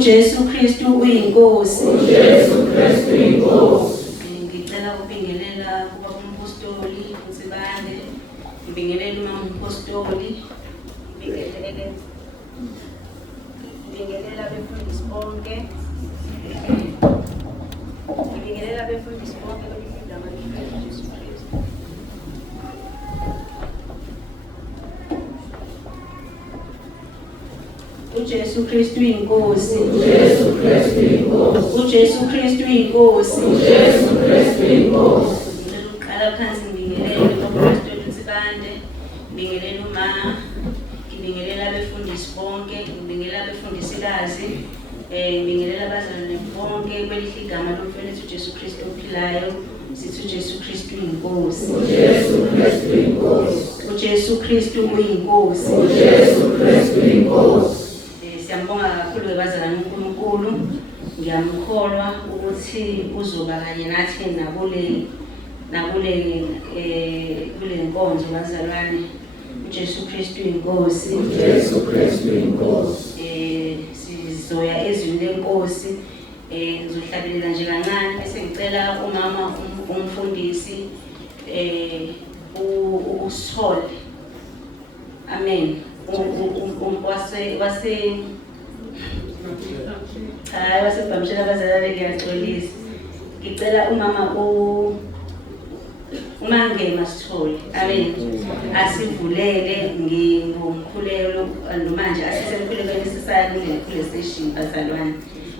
uJesu Kristu uyinkosi. uJesu Kristu inkosi. Ngicela ukubingelela kuba umpostoli uSibande, ngibingelela umama umpostoli, ngibingelela abefundisi bonke, ngibingelela abefundisi bonke beligama likaJesu Kristu. uJesu Kristu inkosi. uJesu Kristu inkosi. uJesu Kristu inkosi. uJesu Kristu inkosi. Uqala phansi ngibingelele umpostoli uSibande, ngibingelela umama, ngibingelela abefundisi bonke, ngibingelela abefundisikazi, ngibingelela abazalwane bonke kwelihle igama lomfowethu uJesu Kristu ophilayo. Sithi uJesu Kristu inkosi. uJesu Kristu inkosi. uJesu Kristu uyinkosi. uJesu Kristu inkosi. Siyambonga kakhulu bazalwane uNkulunkulu. Ngiyamkholwa ukuthi uzoba kanye nathi kule nkonzo bazalwane. uJesu Kristu inkosi. uJesu Kristu inkosi. Sizoya ezweni lenkosi. Ngizohlabelela nje kancane bese ngicela umama umfundisi uSol. Amen. Wasebhamshela abazalwane ngiyagxolisa. Ngicela umama uMangema Sithole. Amen. Asivulele ngomkhuleko manje asisemkhulekweni sisayile ngekhule session bazalwane.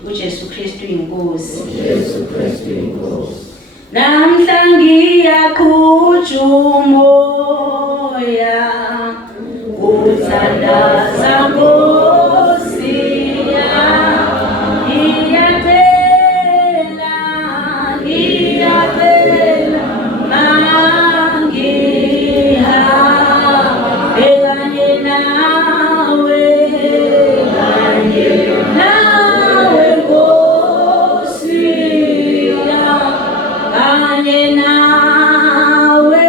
uJesu Kristu inkosi. uJesu Kristu inkosi. Namhla ngiyaqhutshwa umoya uthandaza Nkosi yami. Ngiyacela mangihambe kanye nawe, Nkosi yami, kanye nawe,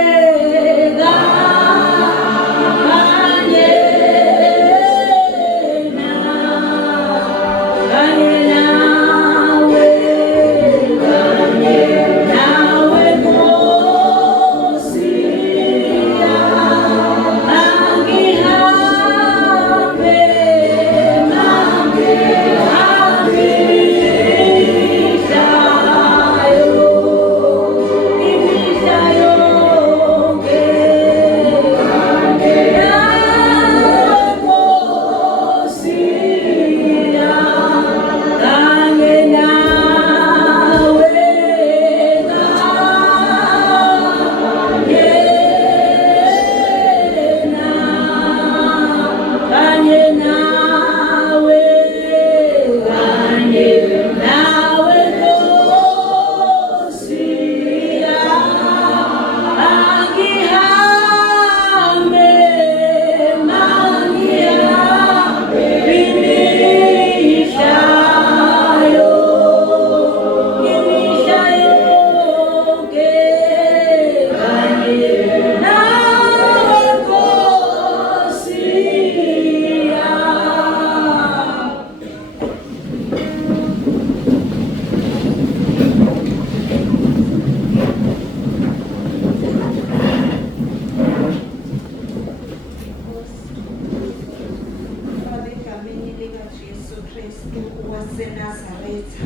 waseNazaretha,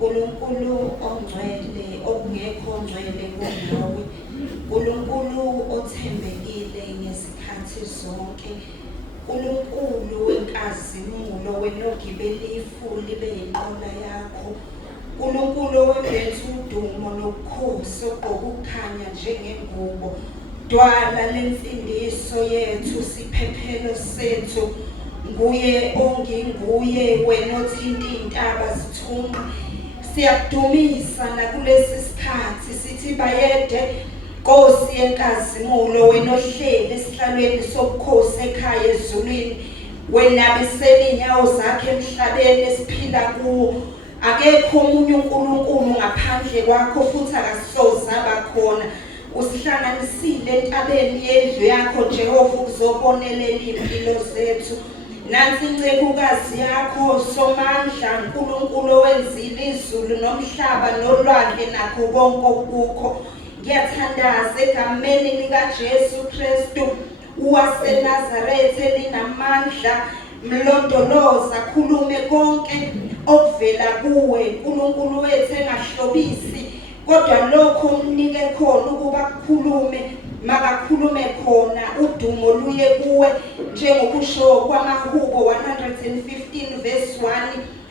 uNkulunkulu ongcwele okungekho ongcwele kunawe, uNkulunkulu othembekile ngezikhathi zonke, uNkulunkulu wenkazimulo wenogibelifu libe yinqola yakho, uNkulunkulu owenza udumo nobukhosi obukhanya njengengubo, dwala lensindiso yethu siphephelo sethu. Nguye onginguye wena othinta intaba zithunqa, siyakudumisa nakulesi sikhathi sithi bayede Nkosi yenkazimulo, wena ohleli esihlalweni sobukhosi ekhaya ezulwini, wena bisela inyawo zakhe emhlabeni esiphila kuwo. Akekho omunye uNkulunkulu ngaphandle kwakho futhi akasoze abakhona. Usihlanganisile entabeni yendlu yakho Jehova ukuzobonelela impilo zethu. nansi incekukazi yakho somandla uNkulunkulu owenzile izulu nomhlaba nolwandle nakho konke okukho. Ngiyathandaza egameni likaJesu Kristu waseNazaretha elinamandla, mlondoloza khulume konke okuvela kuwe uNkulunkulu wethu engahlobisi, kodwa lokho umnike khona ukuba kukhulume, makakhulume khona, udumo luye kuwe njengokusho kwamaHubo 115 verse 1.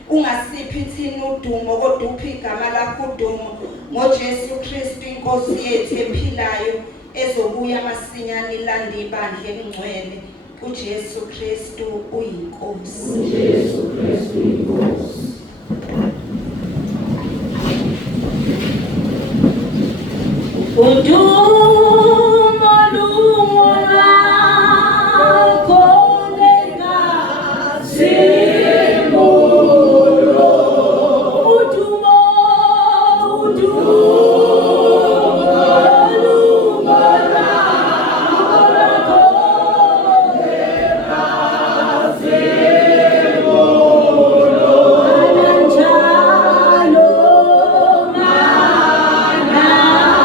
Ungasiphi thina udumo kodwa uphi igama lakho udumo, ngoJesu Kristu inkosi yethu ephilayo ezobuya masinyane ilanda ibandla elingcwele. uJesu Kristu uyinkosi. uJesu Kristu uyinkosi. Udumo lumo lwakho lengazimulo. Udumo lumo lwakho lengazimulo. Ananjalo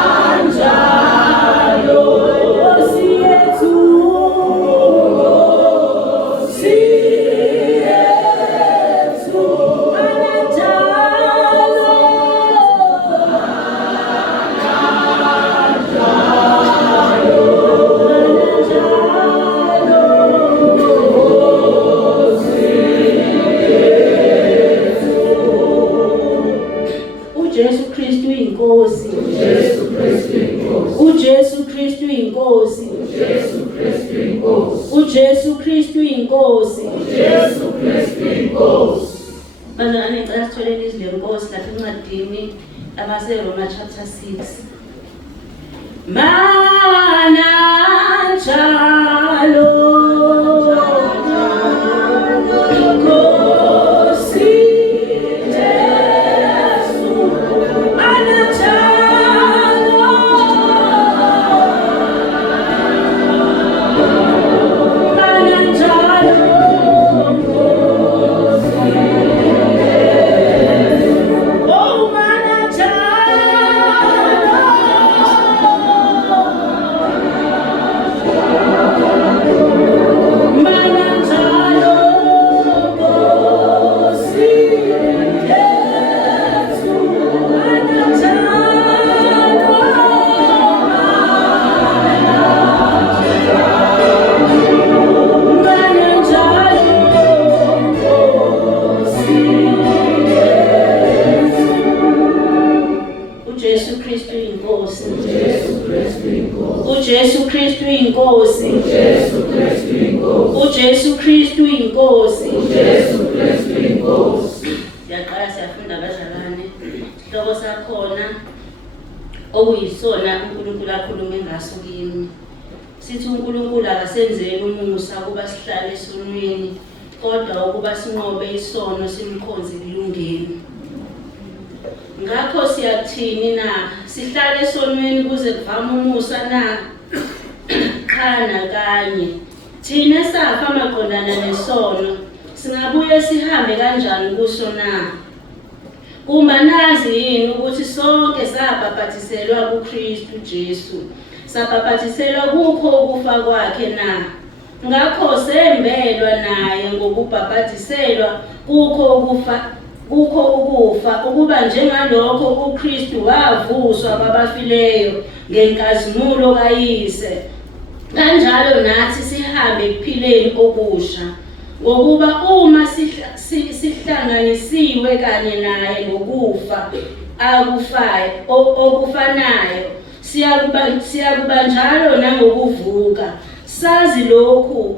uJesu Kristu inkosi. uJesu Kristu inkosi. uJesu Kristu inkosi. uJesu Kristu inkosi. uJesu Kristu inkosi. uJesu Kristu inkosi. Bazalwane, ngicela sitholeni izwi lenkosi lapha encwadini yabaseRoma chapter 6. Mananjalo Nkosi Jesu, mananjalo uJesu Kristu inkosi. uJesu Kristu inkosi. uJesu Kristu inkosi. uJesu Kristu inkosi. uJesu Kristu inkosi. Siyaqala siyafunda bazalwane. Isihloko sakhona okuyisona uNkulunkulu akhulume ngaso kimi. Sithi uNkulunkulu akasenzeli umusa kuba sihlale esonweni, kodwa ukuba sinqobe isono simkhonze kulungeni. Ngakho siyathini na? Sihlale esonweni kuze kuvame umusa na? Qha kanye. Thina safa maqondana nesono, singabuye sihambe kanjani kuso na? Uma nazi yini ukuthi sonke sabhaphathiselwa kuKristu Jesu, sabhaphathiselwa kukho ukufa kwakhe na? Ngakho sembelwa naye ngokubhaphathiselwa kukho ukufa, ukuba njengalokho uKristu wavuswa kwabafileyo ngenkazimulo kaYise, kanjalo nathi sihambe ekuphileni okusha. Ngokuba uma sihlanganisiwe kanye naye ngokufa okufanayo, siyakuba njalo nangokuvuka. Sazi lokhu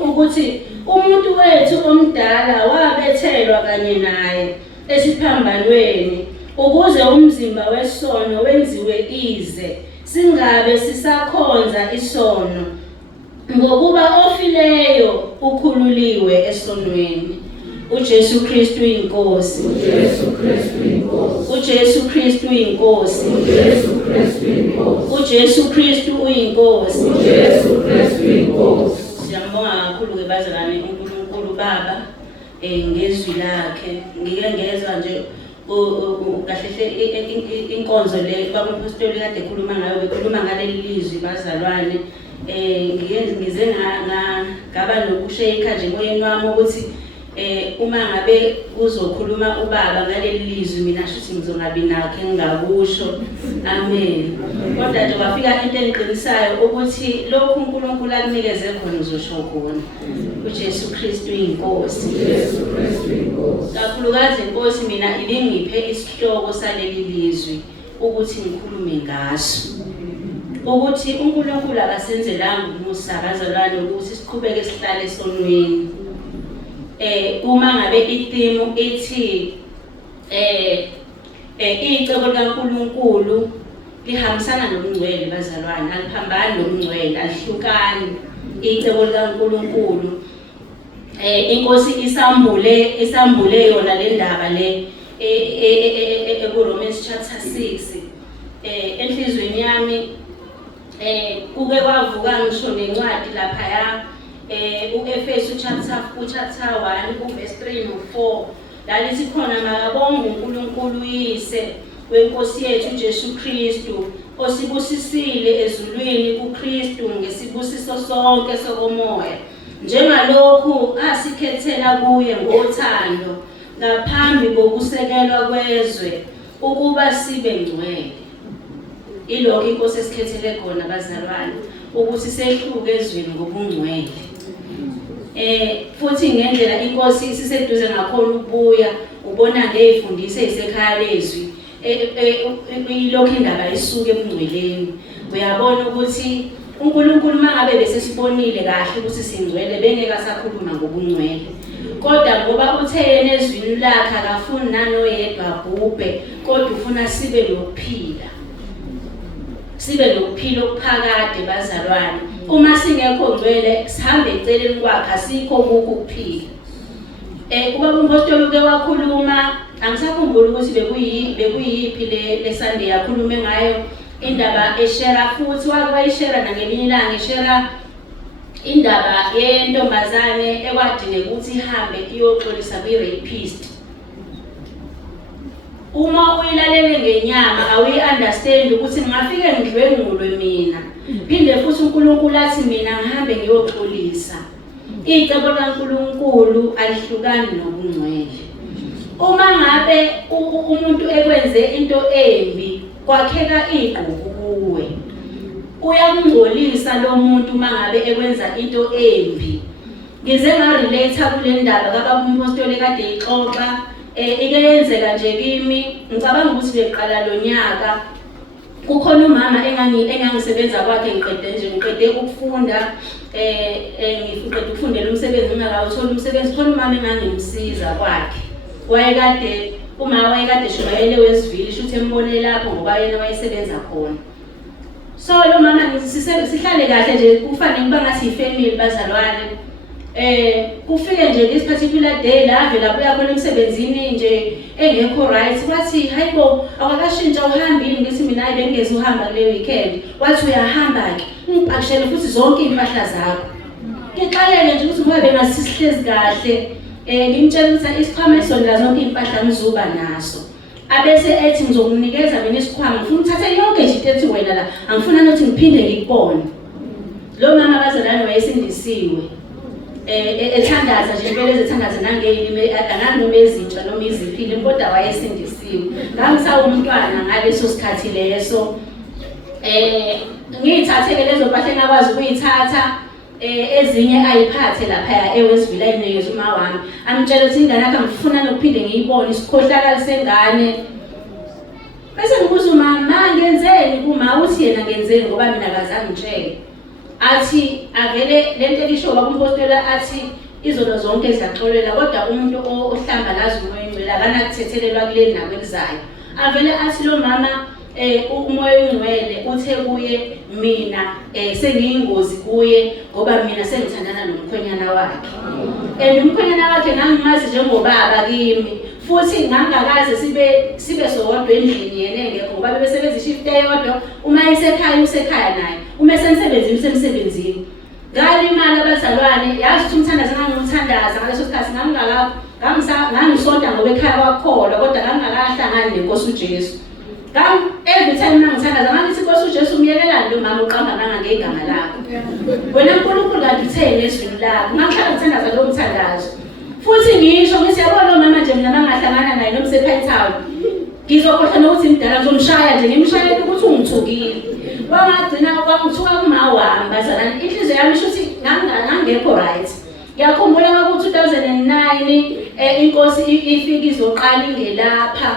ukuthi umuntu wethu omdala wabethelwa kanye naye esiphambanweni, ukuze umzimba wesono wenziwe ize, singabe sisakhonza isono, ngokuba ofileyo ukhululiwe esonweni. uJesu Kristu uyinkosi. uJesu Kristu inkosi. uJesu Kristu uyinkosi. uJesu Kristu inkosi. uJesu Kristu uyinkosi. uJesu Kristu inkosi. Siyambonga kakhulu-ke bazalwane uNkulunkulu Baba ngezwi lakhe. Ngike ngezwa nje kahle inkonzo le babapostoli kade ekhuluma ngayo, bekhuluma ngaleli lizwi bazalwane. Ngize ngaba nokushayika nje emoyeni wami ukuthi uma ngabe uzokhuluma ubaba ngaleli lizwi mina shuthi ngizongabi nakho engingakusho. Amen. Kodwa nje wafika into engiqinisayo ukuthi lokhu uNkulunkulu akunikeze khona uzosho khona. uJesu Kristu uyinkosi. uJesu Kristu inkosi. Kakhulukazi inkosi mina ibingiphe isihloko saleli lizwi ukuthi ngikhulume ngaso. Ukuthi uNkulunkulu akasenzelanga umusa bazalwane ukuthi siqhubeke sihlale esonweni. Uma ngabe itheme ethi icebo likaNkulunkulu lihambisana nobungcwele bazalwane, aliphambani nobungcwele, alihlukani icebo likaNkulunkulu. Inkosi isambule yona le ndaba le eRomans chapter 6. Enhlizweni yami kuke kwavuka ngisho nencwadi lapha uEfesu chapter 1 verse 3 no 4 la lithi khona makabonge uNkulunkulu uyise wenkosi yethu uJesu Kristu osibusisile ezulwini kuKristu ngesibusiso sonke sokomoya, njengalokhu asikhethela kuye ngothando ngaphambi kokusekelwa kwezwe ukuba sibe ngcwele. Ilokho inkosi esikhethele khona bazalwane ukuthi sehluke ezweni ngobungcwele. Futhi ngendlela inkosi isiseduze ngakhona ukubuya ubona ngeyifundise isekhaya lezwi ilokho indaba isuke ebungcweleni. Uyabona ukuthi uNkulunkulu mangabe besesibonile kahle ukuthi singcwele bengeke asakhuluma ngobungcwele, kodwa ngoba uthe yena ezwini lakhe akafuni nanoyedwa abhubhe kodwa ufuna sibe lokuphila, sibe lokuphila okuphakade bazalwane. Uma singekho ngcwele sihambe eceleni kwakhe asikho ukuphila. Ubaba umpostoli uke wakhuluma, angisakhumbuli ukuthi bekuyiphi le Sunday yakhulume ngayo indaba eshera, futhi wayishera nangelinye ilanga eshera indaba yentombazane ekwadinga ukuthi ihambe iyoxolisa kwi-rapist. Uma uyilalele ngenyama awuyi-understand ukuthi ngingafike ngidlwengulwe mina, phinde futhi uNkulunkulu athi mina ngihambe ngiyoxolisa. Icebo likaNkulunkulu alihlukani nobungcwele. Uma ngabe umuntu ekwenze into embi kwakheka igqubu kuwe, uyamngcolisa lo muntu mangabe ekwenza into embi. Ngize ngarelate kule ndaba kababa umpostoli kade ixoxa ike yenzeka nje kimi. Ngicabanga ukuthi beqala lo nyaka kukhona umama engangisebenza kwakhe, ngiqede ukufunda ngiqede ukufundela umsebenzi ngingakawutholi umsebenzi. Khona umama engangimsiza kwakhe, uma wayekade shwayele wesivili shuthi embone lapho ngoba yena wayesebenza khona. So lo mama sihlale kahle nje kufanele kuba ngathi ifamily bazalwane. Kufike nje this particular day la vela buya khona emsebenzini nje engekho right, wathi hayibo awakashintsha uhambile. Ngithi mina bengeze uhamba kule weekend. Wathi uyahamba ke ngipakishele futhi zonke impahla zakho. Ngixayele nje ukuthi ngoba bengasisihlezi kahle ngimtshela ukuthi isikhwama esondela zonke impahla ngizuba naso. Abese ethi ngizokunikeza mina isikhwama, ngifuna uthathe yonke nje into ethi wena la, angifuna nokuthi ngiphinde ngikubone. Lo mama bazalwane wayesindisiwe. Ethandaza nje impela ezithandaza nangeyini anganoma ezintsha noma iziphile kodwa wayesindisiwe. Ngangisawumntwana ngaleso sikhathi leso. Ngiyithatheke lezo mpahla engakwazi ukuyithatha, ezinye ayiphathe lapha eWestville ayinikeza uma wami. Amtshela ukuthi ingane yakhe ngifuna nokuphinde ngiyibone isikhohlakala sengane. Bese ngibuza umama ngenzeni kuma, uthi yena ngenzeni ngoba mina akazange ngitshele. Athi avele lento elisho baba umpostoli athi izono zonke ziyaxolela kodwa umuntu ohlamba lazi umoya ngcwele akanakuthethelelwa kuleli nakwelizayo. Avele athi lo mama umoya ongcwele uthe kuye mina sengiyingozi kuye ngoba mina sengithandana nomkhwenyana wakhe. Umkhwenyana wakhe ngangimazi njengobaba kimi futhi ngangakaze sibe sodwa endlini yena engekho ngoba bebesebenza ishift eyodwa, uma esekhaya usekhaya naye, uma esemsebenzini usemsebenzini. Ngalimala abazalwane, yazi ukuthi umthandazo ngangimthandaza ngaleso sikhathi ngangisonta ngoba ekhaya kwakholwa kodwa ngangakahlangani nenkosi uJesu. Every time ngangithandaza ngangithi inkosi uJesu umyekelani lo mama uqamba ngegama lakho. Wena uNkulunkulu kanti utheni ezwini lakho? Ngangihlala ngithandaza lo mthandazo. Futhi ngisho ngithi yabona lo mama nje mina mangahlangana naye nomsePhayitown. Ngizokhohlwa nokuthi imdala ngizomshaya nje ngimshayela ukuthi ungithukile. Wangagcina kwangithuka kuma wahamba bazalwane. Inhliziyo yami isho ukuthi ngangekho right. Ngiyakhumbula ngaku 2009 inkosi ifika izoqala ingelapha.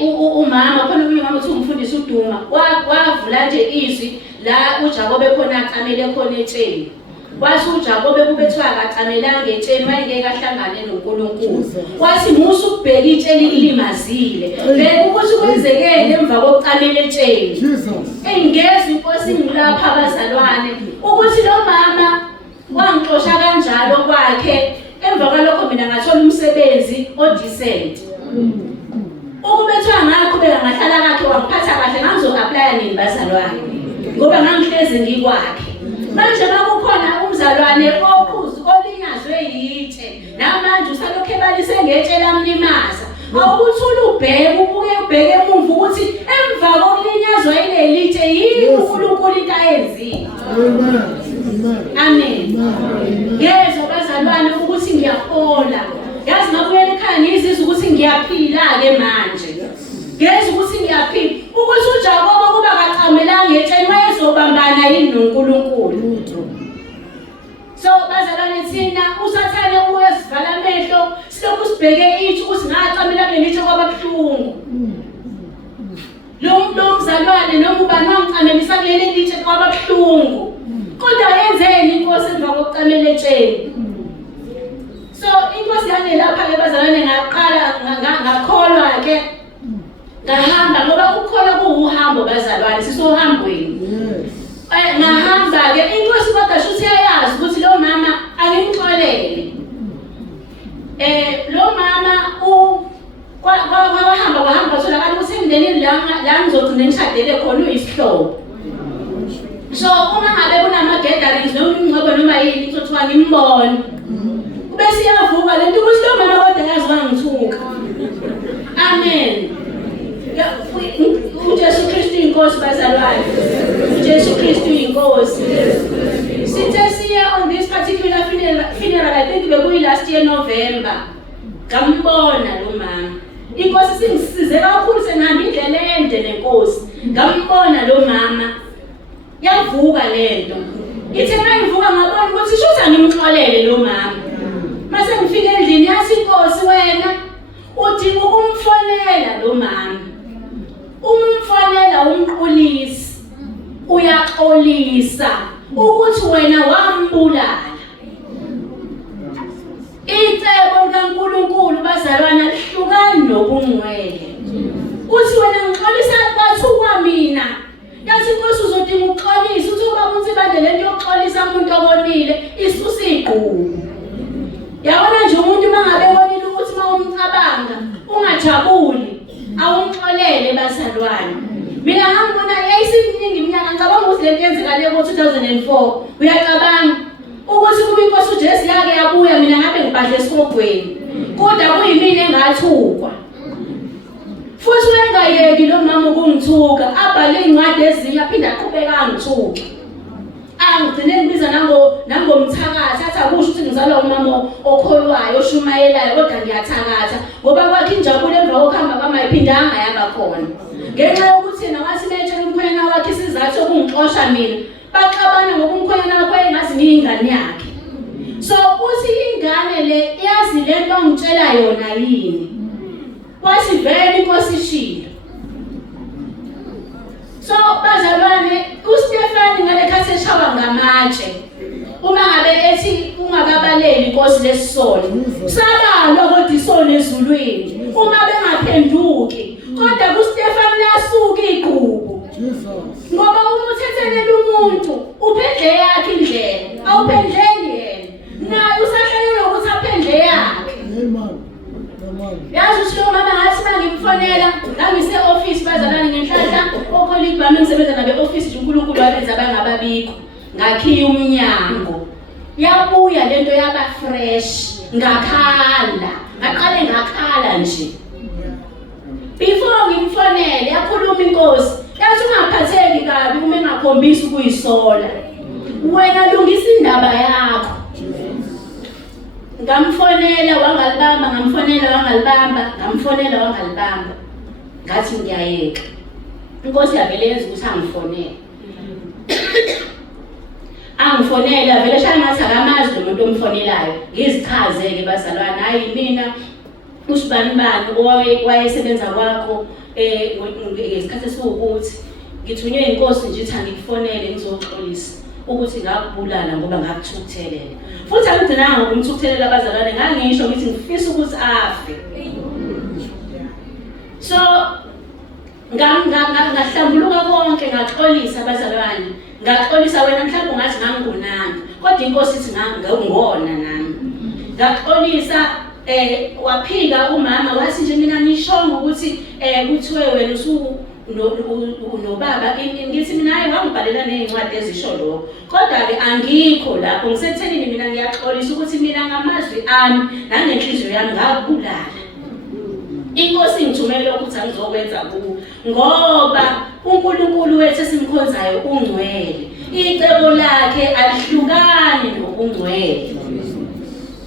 Umama khona umama uthi umfundisi uDuma wavula nje izwi la uJakobe khona aqamele khona etsheni. Wathi uJakobe kubethiwa akacamelanga etsheni wayengeke ahlangane noNkulunkulu. Wathi musu ukubheka itsheni ilimazile. Beka ukuthi kwenzekele emva kokucamela etsheni. Engezwe inkosi ngilapha abazalwane ukuthi lo mama wangixosha kanjalo kwakhe. Emva kwalokho mina ngathola umsebenzi odecent. Ukubethwa ngakho bengahlala kakhe wangiphatha kahle ngizoapply nini bazalwane ngoba ngangihlezi ngikwakhe. Manje makukhona umzalwane ophuzu olinyazwe yitshe namanje usalokho ebalise ngetshe lamlimaza, awukuthula ubheke emuva ukuthi emva kokulinyazwa ilelitshe yini uNkulunkulu into ayenzile. Amen. Yezwa bazalwane ukuthi ngiyakhola. Yazi ngabuyela ekhaya ngizizwa ukuthi ngiyaphila ke manje. Ngezwe ukuthi ngiyaphila. Ukuthi uJakobe kuba akacamelanga etsheni wayezobambana yini noNkulunkulu. So bazalwane thina usathane uyesivala amehlo silokhu sibheke ithi ukuthi ngacamela kulelitshe kwababuhlungu. Lo mzalwane noma ubani wangicamelisa kuleli litshe kwababuhlungu. Kodwa yenzeni inkosi emva kokucamela etsheni? So inkosi yami lapha ke bazalwane ngaqala ngakholwa ke ngahamba ngoba ukukholwa kuuhambo bazalwane sisohambweni. Ngahamba ke inkosi kodwa shuthi yayazi ukuthi lo mama angimxolele. Lo mama kwahamba kwatholakala ukuthi emndenini la ngizogcina ngishadele khona uyisihlobo. So uma ngabe kunama-gatherings noma imingcwabo noma yini kuthiwa ngimbone bese iyavuka lento ukuthi lo mama kodwa yazi wangithuka. Amen. uJesu Kristu inkosi bazalwane. uJesu Kristu inkosi. Sithe siye on this particular funeral, I think last year November. Ngambona lo mama. Inkosi singisize kakhulu senihamba indlela ende nenkosi. Ngambona lo mama. Yavuka lento. Ithe ngayivuka ngabona ukuthi shutha ngimxolele lo mama. Mase ngifike endlini yathi inkosi wena udinga ukumfonela lo mama. Umfonela umqulisi. Uyaxolisa ukuthi wena wambulala. Icebo kaNkulunkulu bazalwana lihlukana nobungcwele. Uthi wena ngixolisa bathukwa mina. Yathi inkosi uzodinga ukuxolisa uthi ubaba uthi bande lento yokuxolisa umuntu obonile isusa igqubu. Yabona nje umuntu mangabe bonile ukuthi mawumcabanga ungajabuli awumxolele bazalwane. Mina ngambona yayisiningi iminyaka ngicabanga ukuthi lento yenzekale ngo-2004 uyacabanga ukuthi kube inkosi uJesu yake yabuya mina ngabe ngibadle esigogweni kodwa kuyimina engathukwa. Futhi wengayeki lo mama ukungithuka abhale incwadi ezinye aphinda aqhubeka angithuka. Angigcine ngibiza nangomthakathi athi akusho ukuthi ngizalwa umama okholwayo oshumayelayo kodwa ngiyathakatha ngoba kwakhe injabulo emva kokuhamba kwami ayiphindanga yaba khona. Ngenxa yokuthi yena wathi betshela umkhwenyana wakhe isizathu sokungixosha mina baxabana ngoba umkhwenyana wakhe wayengazi ngiyingane yakhe. So uthi ingane le yazi lento ngitshela yona yini. Wathi vele inkosi ishilo. So bazalwane uStefani ngalekhathi eshawa ngamatshe uma ngabe ethi ungakabaleli inkosi lesisolo sabalwa kodwa isolo ezulwini uma bengaphenduki kodwa kuStefani lasu Ngoba uma uthethelela umuntu uphendle yakhe indlela awuphendleli yena naye usahlelelwe ukuthi aphendle yakhe. Yazi usho mama ngathi mangimfonela ngangise office bazalwane ngenhlahla ocolleague bami ngisebenza nabe office nje uNkulunkulu wabenza bangababikho ngakhiya umnyango yabuya lento yaba fresh ngakhala ngaqale ngakhala nje before ngimfonele yakhuluma inkosi yathi ungaphatheki kabi uma engakhombisi ukuyisola wena lungisa indaba yakho. Ngamfonela wangalibamba ngathi ngiyayeka inkosi yavele yenza ukuthi angifonela vele shaya ngathi akamazi lo muntu omfonelayo ngizichaze-ke bazalwane hayi mina usibani wayesebenza kwakho ngesikhathi esiwukuthi ngithunywe inkosi nje ithi angikufonele ngizoxolisa ukuthi ngakubulala ngoba ngakuthukuthelela futhi angigcinanga ngokumthukuthelela abazalwane ngangisho ngithi ngifisa ukuthi afe. So ngahlambuluka konke ngaxolisa abazalwane ngaxolisa wena mhlawumbe ungathi ngangikunanga kodwa inkosi ithi ngangona nami ngaxolisa. Waphika umama wathi nje mina ngishongo ukuthi kuthiwe wena nobaba ngithi mina hayi wangibhalela nezincwadi ezisho lokho kodwa ke angikho lapho ngisethelini mina ngiyaxolisa ukuthi mina ngamazwi ami nangenhliziyo yami ngakubulala. Inkosi ngithumele ukuthi angizokwenza kuwo ngoba uNkulunkulu wethu esimkhonzayo ungcwele icebo lakhe alihlukani nobungcwele.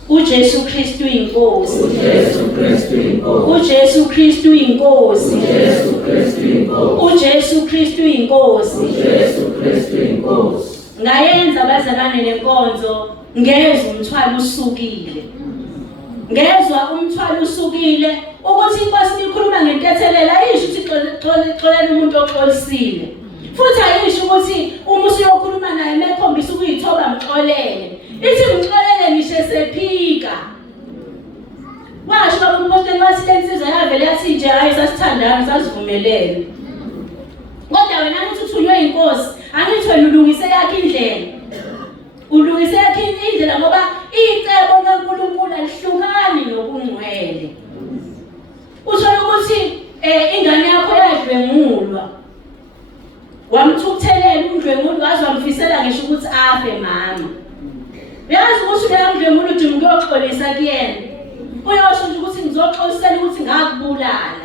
uJesu Kristu inkosi. uJesu Kristu inkosi. uJesu Kristu inkosi. uJesu Kristu inkosi. uJesu Kristu inkosi. uJesu Kristu inkosi. Ngayenza abazalwane lenkonzo ngezwe umthwalo usukile. Ngezwe umthwalo usukile ukuthi inkosi ikhuluma ngentethelela ayisho ukuthi xolela umuntu oxolisile. Futhi ayisho ukuthi uma usuyokhuluma naye mekhombisa ukuyithoba mxolele. Ithi mxolele ngisho sephika. Washo baba umpostoli wathi lensizwa yavele yathi nje hayi sasithandana sasivumelene. Kodwa wena ngithi uthunywe inkosi angithi wena ulungise yakhe indlela. Ulungise yakhe indlela ngoba icebo kaNkulunkulu alihlukani nobungcwele. Uthola ukuthi ingane yakho yadlwengulwa. Wamthukuthelela umdlwengulo waze wamfisela ngisho ukuthi afe mama. Uyazi ukuthi uyamdlwengula udinga ukuyoxolisa kuyena. Uyosho nje ukuthi ngizoxolisela ukuthi ngakubulala.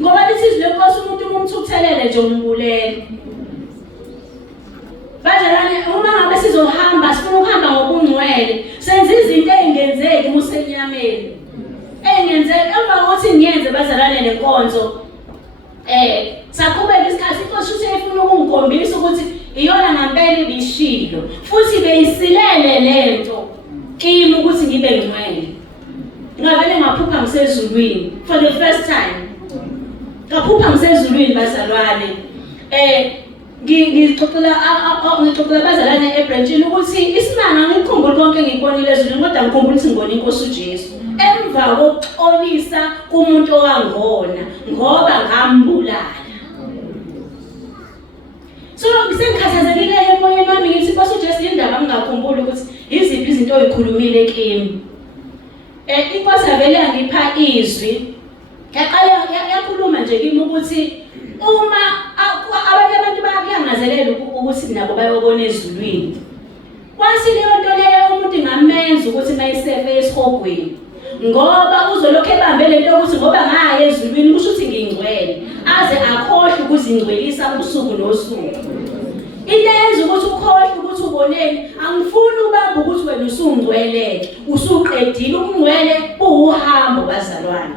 Ngoba lisizwe lenkosi umuntu umthukuthelele nje umbulele. Bazalwane uma ngabe sizohamba sifuna ukuhamba ngobungcwele senza izinto ezingenzeki musenyameni. Engenzeki emva kokuthi ngiyenze bazalwane lenkonzo saqhubeka isikhathi inkosi uthe ifuna ukungikhombisa ukuthi iyona ngempela ibishilo futhi beyisilele lento kimi ukuthi ngibe ngcwele. Ngavele ngaphupha ngisezulwini for the first time. Ngaphupha ngisezulwini bazalwane. Ngixoxela abazalwane ebranchini ukuthi isimanga ngikhumbula konke ngikubonile ezulwini kodwa ngikhumbula ukuthi ngibona inkosi uJesu emva kokuxolisa kumuntu owangona ngoba ngambulala. So ngisengikhathazekile emoyeni wami ngithi inkosi uJesu indaba ngingakhumbula ukuthi iziphi izinto oyikhulumile kimi. Inkosi avele yangipha izwi yaqala yakhuluma nje kimi ukuthi uma abanye abantu bayangazelela ukuthi nabo bayobona ezulwini. Kwathi leyo nto leyo umuntu ingamenza ukuthi mayisefe esihogweni. Ngoba uzolokho ebambe lento ukuthi ngoba ngaya ezulwini kusho ukuthi ngingcwele aze akhohle ukuzingcwelisa usuku nosuku. Into yenza ukuthi ukhohle ukuthi uboneni angifuni ubamba ukuthi wena usungcweleke usuqedile ukungcwele uhambo bazalwane.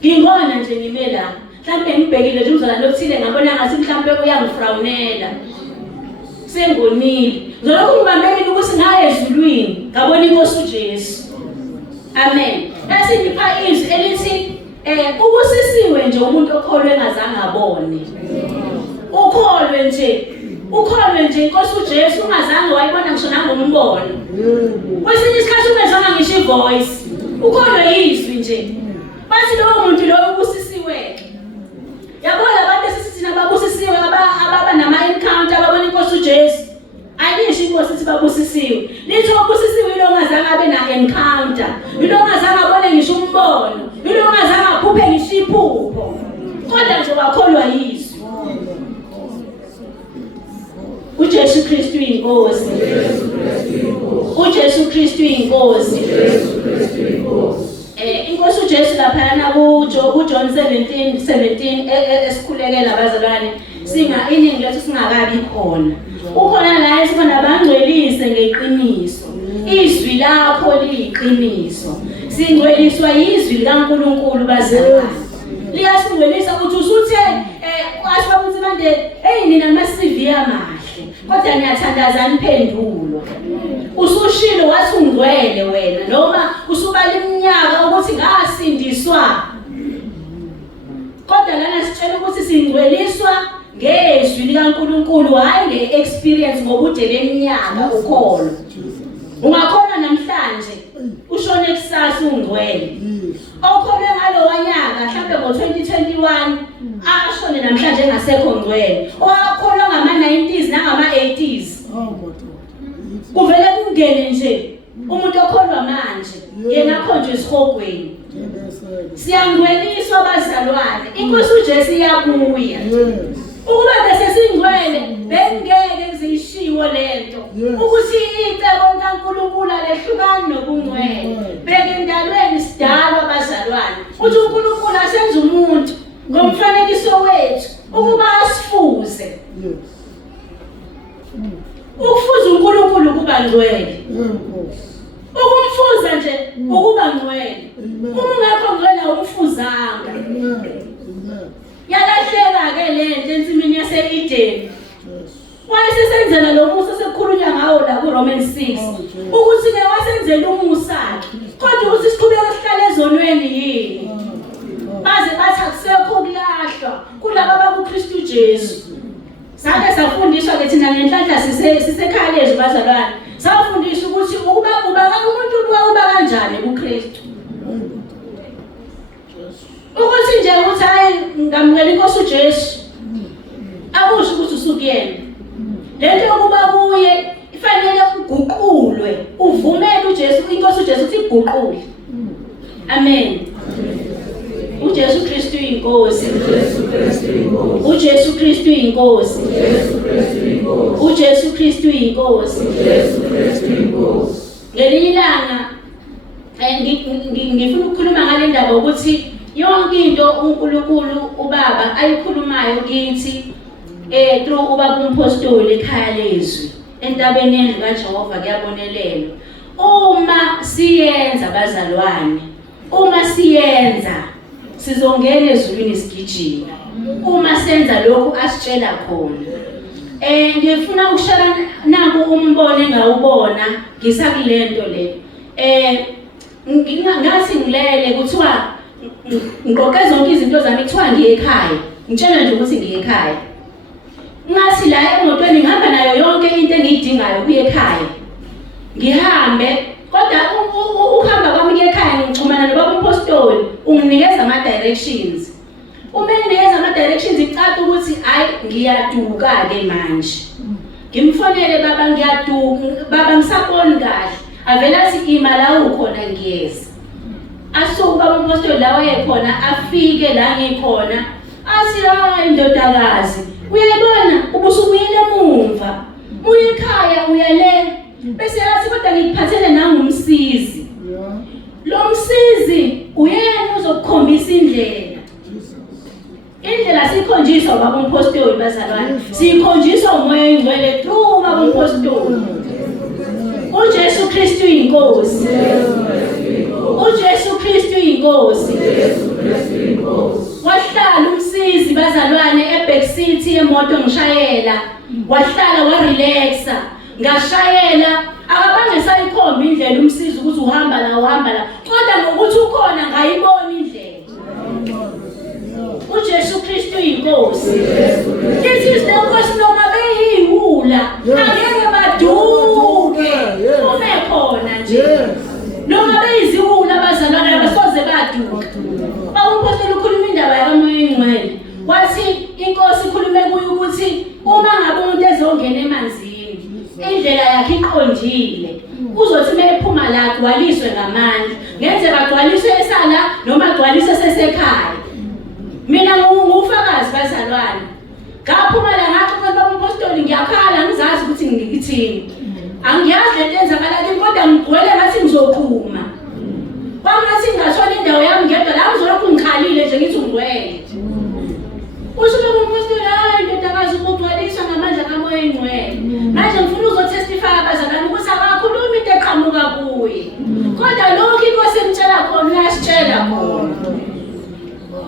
Ngingona nje ngime la mhlambe ngibhekile nje umzalwane othile ngabona ngathi mhlambe uyangifrawunela sengonile ngilokhu ngibambekile ukuthi ngaye ezulwini ngabona inkosi uJesu. Amen. Bese ngipha izwi elithi ubusisiwe nje umuntu okholwe engazange abone. Ukholwe nje inkosi uJesu ungazange wayibona ngisho nangombono. Kwesinye isikhathi ungezange ngisho ivoice. Ukholwe izwi nje. Bathi lowo muntu lowo ubusisiwe. Yabona abantu esithi thina babusisiwe ababa nama-encounter ababona inkosi uJesu. Ayisho inkosi ukuthi babusisiwe. Lithi obusisiwe yilo ongazange abe na-encounter. Yilo ongazange abone ngisho umbono. Yilo ongazange aphuphe ngisho iphupho. Kodwa nje wakholwa yizwi. uJesu Kristu inkosi. uJesu Kristu inkosi. Inkosi uJesu laphana kuJohn 17 esikhulekela abazalwane singa iningi lethu singakabi khona. Ukhona la esifana bangcwelise ngeqiniso. Izwi lakho liyiqiniso. Singcweliswa izwi likaNkulunkulu bazalwane. Liyasingcwelisa ukuthi usuthe asibabuthi manje nina ama-CV amahle kodwa ngiyathandaza niphendulwa. Usushilo wathi ungcwele wena noma usubala iminyaka ukuthi ngasindiswa. Kodwa lana sitshela ukuthi singcweliswa ngezwi likaNkulunkulu hayi nge-experience ngobude beminyaka ukholo. Ungakhona namhlanje ushone kusasa ungcwele. Okholwe ngalo wanyaka mhlambe ngo-2021 ashone namhlanje engasekho ngcwele. Owakholwa ngama-90s nangama-80s. Kuvele kungene nje umuntu okholwa manje yena akhonjwe esihogweni. Siyangcweliswa abazalwane. Inkosi uJesu iyabuya. Ukuba bese singcwele bengeke kuzishiwo lento ukuthi icebo likaNkulunkulu lehlukani nobungcwele. Bheke endalweni sidalwa abazalwane. Uthi uNkulunkulu asenze umuntu ngomfanekiso wethu ukuba asifuze. Ukufuza uNkulunkulu kuba ngcwele. Ukumfuza nje ukuba ngcwele. Uma ungekho ngcwele awumfuzanga. Yalahleka ke lento ensimini yase-Eden. Wayesesenzela lo musa sekukhulunywa ngawo la kuRomans 6 ukuthi ke wasenzela umusa kodwa ukuthi siqhubeke sihlale ezonweni yini. Baze bathi akusekho ukulahlwa kulabo abakuKristu Jesu. Sake safundiswa ke thina ngenhlanhla sisekhaya lezi bazalwane. Safundiswa ukuthi ukuba umuntu uba kanjani kuKristu. Ukuthi nje uthi hayi ngamukela inkosi uJesu. Akusho ukuthi usukuyena. Lento yokuba kuye ifanele uguqulwe. Uvumele uJesu inkosi uJesu ukuthi iguqule. Amen. uJesu Kristu inkosi. uJesu Kristu inkosi. uJesu Kristu inkosi. Ngelinye ilanga ngifuna ukukhuluma ngale ndaba ukuthi yonke into uNkulunkulu uBaba ayikhulumayo kithi through ubaba umpostoli ekhaya lezwi entabeni yendlu kaJehova kuyabonelelwa. Uma siyenza bazalwane, uma siyenza sizongena ezulwini sigijima. Uma senza lokhu asitshela khona. Ngifuna ukushara nanku umbono engawubona ngisakulento le. Ngathi ngilele kuthiwa ngiqoqe zonke izinto zami kuthiwa ngiye ekhaya. Ngitshela nje ukuthi ngiye ekhaya. Ngathi la emotweni ngihamba nayo yonke into engiyidingayo kuye ekhaya. Ngihambe kodwa ukuhamba kwami kuye ekhaya ngixhumana nobaba umpostoli unginikeza ama-directions. Uma enginikeza ama-directions icapha ukuthi hayi ngiyaduka ke manje. Ngimfonele baba ngiyaduka, baba ngisaboni kahle. Avela athi ima la ukhona ngiyeza. Asuka umpostoli la wayekhona afike la ngikhona. Athi hayi ndodakazi, uyayibona ubusubuyele emuva. Uye ekhaya uyale. Bese yathi kodwa ngikuphathele nangumsizi. Lo msizi uyena uzokukhombisa indlela. Indlela sikhonjiswa baba umpostoli bazalwane. Sikhonjiswa umoya oyingcwele through baba umpostoli. uJesu Kristu inkosi. uJesu Kristu inkosi. Wahlala umsizi bazalwane eBack City emoto ngishayela. Wahlala warelaxa. Ngashayela akabange sayikhomba indlela umsizi ukuthi uhamba la kodwa ngokuthi ukhona ngayibona indlela. uJesu Kristu inkosi. This is the Nkosi noma beyiwula angeke baduke ume khona nje. Noma beyiziwula abazalwane abasoze baduka. Bawumpostoli ukhuluma indaba yakamoya oyingcwele wathi inkosi ikhulume kuyo ukuthi uma ngabe umuntu ezongena emanzini indlela yakhe iqondile uzothi mephuma la agcwaliswe ngamandla ngenzeka agcwaliswe esala noma agcwaliswe sesekhaya. Mina ngufakazi bazalwane ngaphuma la ngaxoxa babapostoli ngiyakhala ngizazi ukuthi ngikithini angiyazi lento enzakala kimi kodwa ngigcwele ngathi ngizophuma bangathi ngathola indawo yami ngedwa la ngizolokhu ngikhalile nje ngithi ungcwele usho babapostoli hayi ndodakazi ukugcwaliswa ngamandla kamoya engcwele manje ngifuna uzotestify abazalwane ukuthi akakhulumi into eqhamuka kuye kodwa lokho inkosi emtshela khona uyasitshela khona.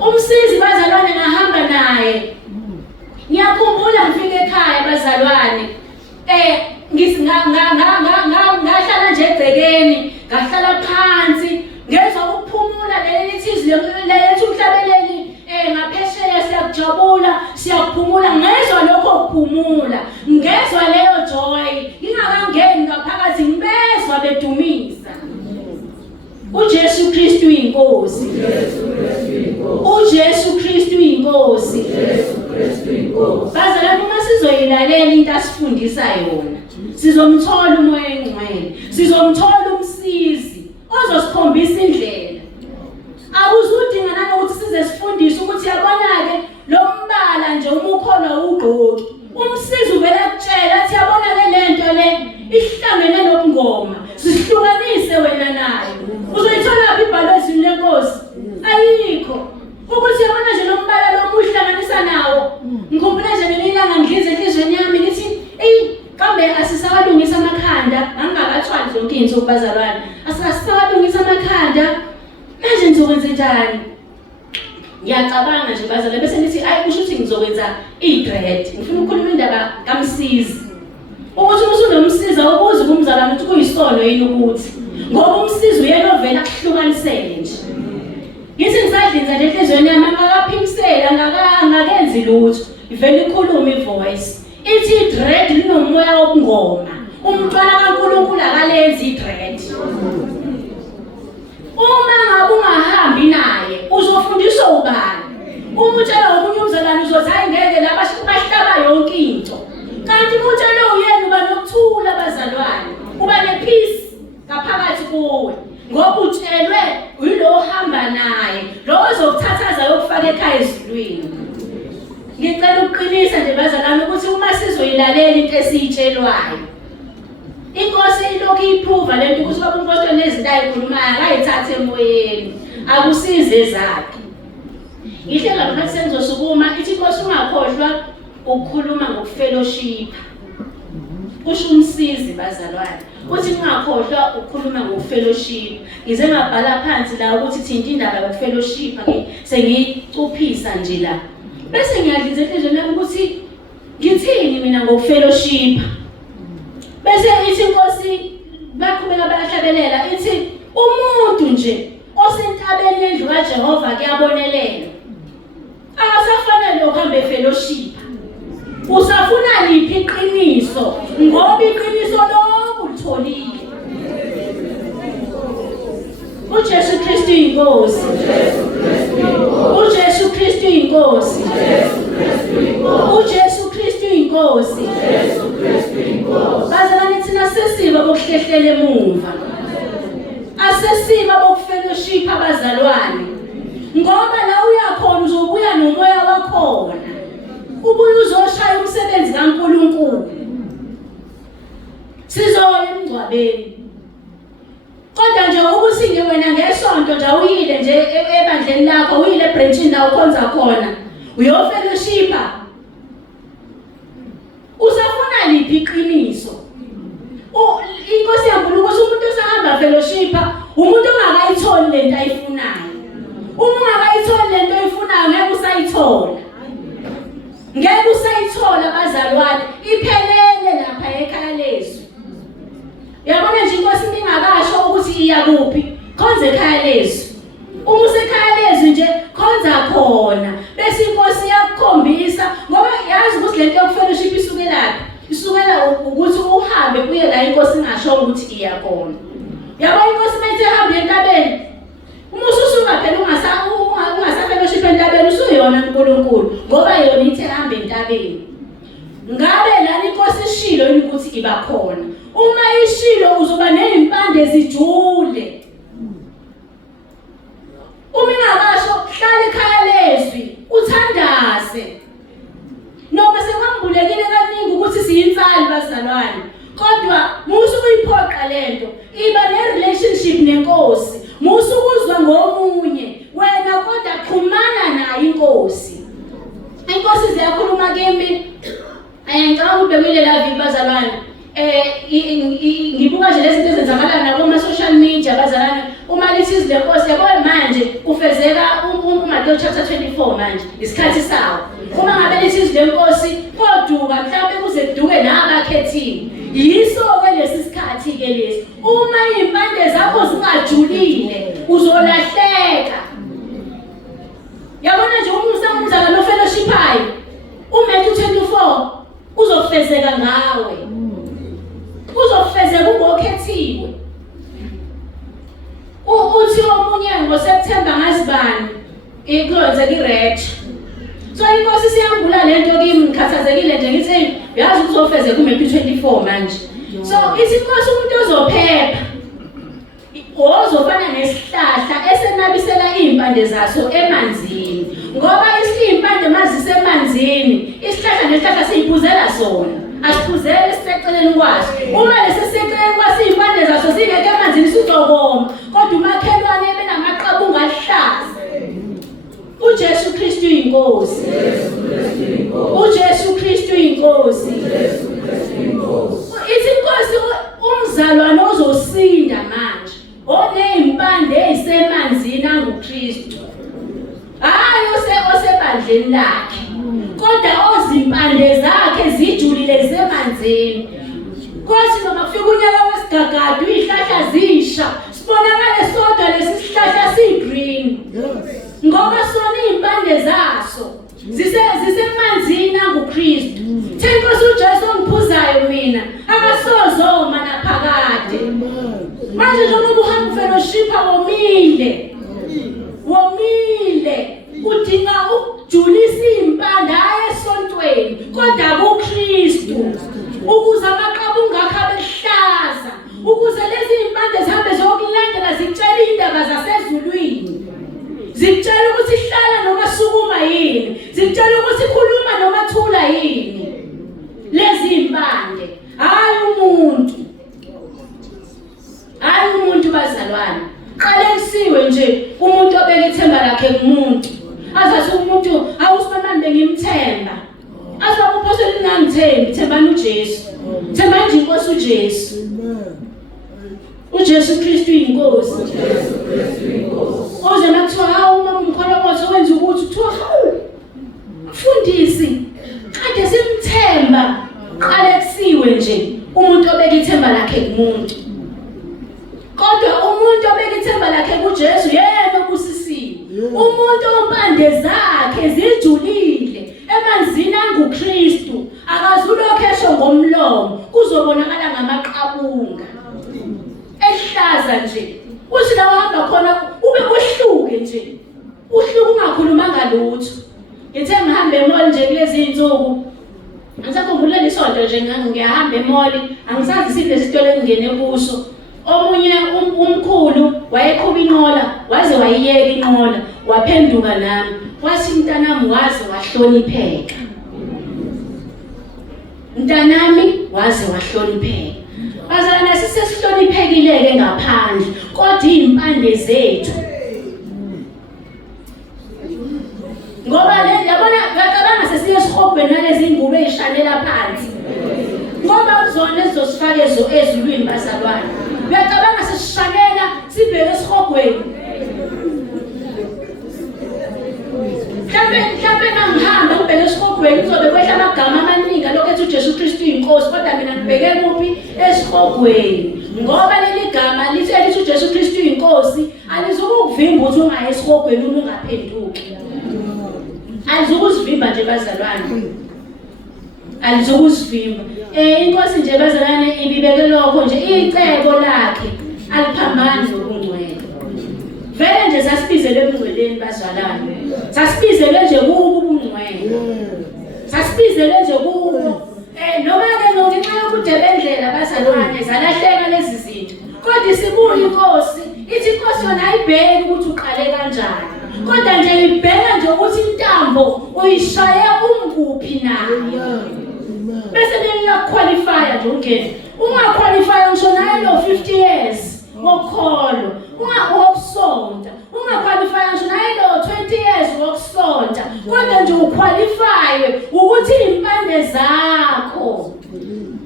Umsizi bazalwane ngahamba naye ngiyakhumbula ngifike ekhaya bazalwane ngahlala nje egcekeni ngahlala phansi ngezwa ukuphumula leli thizwe lethu umhlabeleli ngaphesheya siyakujabula siyakuphumula ngezwa lokho kuphumula ngezwa leyo joy ngingakangeni ngaphakathi ngibezwa bedumisa uJesu Kristu inkosi. uJesu Kristu inkosi. Bazalwane uma sizoyilalela into asifundisa yona sizomthola umoya engcwele sizomthola umsizi ozosikhombisa indlela. Akuzudinga nanokuthi size sifundise ukuthi yabona-ke lo mbala nje uma ukhona ugqoki umsizi uvela kutshela athi yabona-ke lento le ihlangene nobungoma sihlukanise wena nayo uzoyitholaphi ibhalwe ezwini lenkosi ayikho ukuthi yabona nje lo mbala lo uhlanganisa nawo. Ngikhumbula nje ngelilanga ngidlize enhlizweni yami ngithi kambe asisakalungisa amakhanda angingakathwali zonke izinto bazalwane asisakalungisa amakhanda manje ngizokwenza njani. Ngiyacabanga nje bazalwane bese nithi kusho ukuthi ngizokwenza i-dread ngifuna ukukhuluma indaba kamsizi ukuthi usunomsiza ukuze kumzalwane ukuthi kuyisono yini ukuthi ngoba umsizi uyena ovela kuhlukanisele nje. Ngithi ngisadlinza nje enhlizweni yami angakaphimisela angakenzi lutho ivele ikhuluma ivoice ithi i-dread linomoya wobungoma umntwana kaNkulunkulu akalenzi i-dread. Uma ngabe ungahambi naye uzofundiswa ubani umutshela omunye umzalwane uzothi hayi ngeke la bahlaba yonke into kanti umutshela uyena uba nokuthula bazalwane uba nepeace ngaphakathi kuwe ngoba utshelwe uyilo ohamba naye lo ozokuthathaza yokufaka ekhaya ezulwini. Ngicela ukuqinisa nje bazalwane ukuthi uma sizoyilalela into esiyitshelwayo inkosi ilokhu iprove lento ukuthi baba umpostoli nezinto ayikhulumayo akayithathe emoyeni akusize zakhe. Ngihle ngaphansi sengizosukuma ithi inkosi ungakhohlwa ukukhuluma ngokufellowship kusho umsizi bazalwane uthi ungakhohlwa ukukhuluma ngokufellowship. Ngize ngabhala phansi la ukuthi thinta indaba yokufellowship sengiyicuphisa nje la bese ngiyadliza enhlizweni yami ukuthi ngithini mina ngokufellowship. Bese ithi inkosi baqhubeka bayahlabelela ithi umuntu nje osentabeni yendlu kaJehova kuyabonelela akasafanele ukuhamba efellowship. Usafuna liphi iqiniso ngoba iqiniso lokhu litholile. uJesu Kristu inkosi. uJesu Kristu inkosi. uJesu Kristu inkosi. Bazalwane thina sesiba bokuhlehlela emuva asesiba bokufellowship abazalwane ngoba la uyakhona uzobuya nomoya wakhona ubuye uzoshaya umsebenzi kaNkulunkulu sizoya emngcwabeni kodwa nje ukuthi nje wena ngesonto nje uyile nje ebandleni lakho uyile ebranchini la ukhonza khona uyofellowshipa usafuna liphi iqiniso. Inkosi yankulu ukuthi umuntu osahamba fellowshipa umuntu ongakayitholi lento ayifunayo. Uma ungakayitholi lento oyifunayo ngeke usayithola. Ngeke usayithola bazalwane iphelele lapha ekhaya lezo. Yabona nje inkosi ingakasho ukuthi iya kuphi khonza ekhaya lezo. Uma usekhaya lezo nje khonza khona bese inkosi yakukhombisa ngoba yazi ukuthi lento yokufellowship isukelaphi isukela ukuthi uhambe kuye la inkosi ingasho ukuthi iya khona. Yabona inkosi mayithi hamba entabeni uma ususuka phela ungasafellowship entabeni usuyona yona uNkulunkulu ngoba yona ithe hamba entabeni. Ngabe lana inkosi ishilo yini ukuthi iba khona? Uma ishilo uzoba nezimpande zijule. Uma ingakasho hlala ekhaya lezwi uthandaze. Noma sekwambulekile kaningi ukuthi siyinsali bazalwane. Kodwa musukuyiphoqa lento iba ne-relationship nenkosi. Musukuzwa ngomunye wena kodwa xhumana nayo inkosi. Inkosi ziyakhuluma kimi. Ngicabanga ubhekile la viki bazalwane. Ngibuka nje lezi zinto ezenzakala nabo kuma social media bazalwane. Uma lisizi lenkosi yabo manje ufezeka uMateyu chapter 24 manje isikhathi sawo. Uma ngabe lisizi lenkosi koduka mhlawumbe kuze kuduke nabakhethiwe. Yiso ke lesi sikhathi ke lesi. Uma impande zakho zingajulile uzolahleka. Yabona nje umsangumzala lo fellowship hayi. uMateyu 24 uzofezeka ngawe. Uzofezeka ungokhethiwe. Uthi omunye ngoSeptember ngazibani iklonze iRed. So inkosi siyambula lento kimi ngikhathazekile nje ngithi yazi uzofezeka uMateyu 24 manje. So isinkosi umuntu ozophepha ozofana nesihlahla esenabisela impande zaso emanzini. Ngoba isimpande mazisemanzini isihlahla nesihlahla siyiphuzela sona. Asiphuzele siseceleni kwaso. Uma lesiseceleni kwaso impande zaso zingeke emanzini sizokoma. Kodwa umakhelwane benamaqabunga ahlaza. uJesu Kristu inkosi. uJesu Kristu inkosi. Isinkosi umzalwane ozosinda manje. Onezimpande ezisemanzini anguKristu. Hayi osebandleni lakhe. Kodwa ozimpande zakhe zijulile zisemanzini. Nkosi noma kufika unyaka wesigagadu izihlahla zisha. Sibonakala sodwa lesi sihlahla sigreen. Ngoba sona izimpande zaso zisemanzini anguKristu. Thenkosi uJesu ongiphuzayo mina akasozoma naphakade. Manje njengoba uhamba fellowship womile udinga ukujulisa impande esontweni kodwa kuKristu ukuze amaqabunga akhe abehlaza ukuze lezi impande zihambe zokulandela zitshela indaba zasezulwini. Zitshela ukuthi ihlala noma sukuma yini. Zitshela ukuthi ikhuluma noma thula yini. Lezi impande hayi umuntu bazalwane. Qalekisiwe nje umuntu obeka ithemba lakhe kumuntu. Azathi umuntu awusimanani bengimthemba. Azathi uphosela ingangithembi thembani uJesu. Thembani nje inkosi uJesu. uJesu Kristu inkosi. Oze nakuthiwa hawu uma umkhona wakho wenza ukuthi uthiwa hawu mfundisi kade simthemba. Qalekisiwe nje umuntu obeka ithemba lakhe kumuntu. Kodwa umuntu obeka ithemba lakhe kuJesu yena obusisiwe. Umuntu ompande zakhe zijulile emanzini anguKristu akazulokho esho ngomlomo kuzobonakala ngamaqabunga ehlaza nje. Uthi la uhamba khona ube uhluke nje. Uhluke ungakhulumanga lutho. Ngithe ngihambe emall nje kulezi insuku. Ngisakhumbula lesonto nje ngiyahamba emall angisazi siphe sitolo engene kuso. Omunye umkhulu wayeqhuba inqola waze wayiyeka inqola waphenduka nami wathi mntanami waze wahlonipheka. Mntanami waze wahlonipheka. Bazalwane sisesihloniphekile ke ngaphandle kodwa izimpande zethu. Ngoba le yabona ngicabanga sesiye esihobhweni nalezi ingubo ezishanela phansi. Ngoba uzona ezosifaka ezulwini bazalwane. Ngiyacabanga sishanela sibheke esihogweni. Mhlambe ngihamba ngibheke esihogweni kuzobe kwehla amagama amaningi lokho ethi uJesu Kristu inkosi kodwa mina ngibheke kuphi esihogweni. Ngoba leli gama lithi uJesu Kristu inkosi alizukuvimba ukuthi ungaye esihogweni ungaphenduki. Alizukuzivimba nje bazalwane. Alizukuzivimba. Inkosi nje bazalwane ibibeke lokho nje icebo lakhe aliphambani nokungcwele. Vele nje sasibizele emngcweleni bazalwane. Sasibizelwe nje kubo ubungcwele. Sasibizelwe nje kubo. Noma ke ngenxa yokudebendlela bazalwane zalahleka lezi zinto. Kodwa sibuya inkosi, ithi inkosi yona ayibheki ukuthi uqale kanjani. Kodwa nje ibheka nje ukuthi intambo uyishaye umkuphi na. Bese niyaqualify nje ungena. Ungaqualify ngisho nayo lo 50 years wokholo, ungawokusonta. Ungaqualify ngisho nayo lo 20 years wokusonta. Kodwa nje uqualify ukuthi impande zakho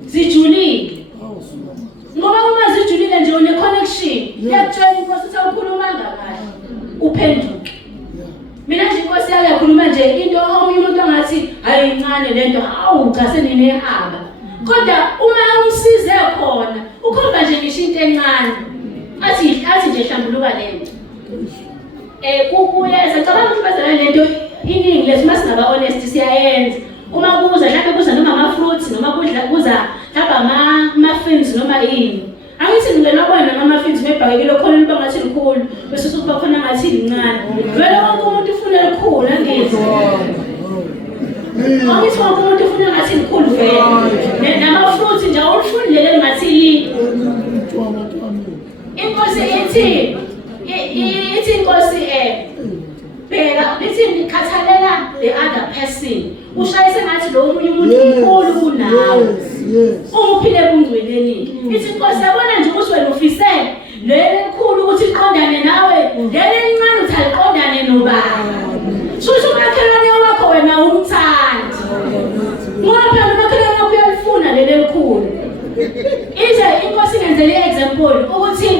zijulile. Ngoba uma zijulile nje une connection, yakutshela inkosi ukuthi awukhuluma ngakahle. Uphenduke. Mina nje inkosi yakhuluma nje into omunye umuntu angathi hayi incane lento cha seninehamba. Kodwa uma umsize khona ukhomba nje ngisho into encane. Athi nje hlambuluka lento. Kuyeza cabanga ukuthi bazalwane lento iningi lethu masingaba honest siyayenza. Uma kuza mhlawumbe kuza noma ama fruits noma kuza mhlawumbe ama muffins noma ini. Angithi ngena kwena ama muffins mebhakekile khona into ngathi likhulu bese sokuba khona ngathi lincane. Vele wonke umuntu ufuna likhulu angithi. Angithi wonke umuntu ufuna ngathi likhulu vele. Nama fruits nje awufuni lele ngathi li. Inkosi ithi inkosi bheka lithi nikhathalela the other person. Ushayise ngathi lo omunye umuntu omkhulu kunawe. Uphile ebungcweleni. Ithi inkosi yabona nje ukuthi wena ufisele leli likhulu ukuthi iqondane nawe, leli lincane uthi aliqondane nobani. Shushu umakhelwane wakho wena umthandi. Ngoba phela umakhelwane wakho uyalifuna leli likhulu. Ize inkosi ngenzele example ukuthi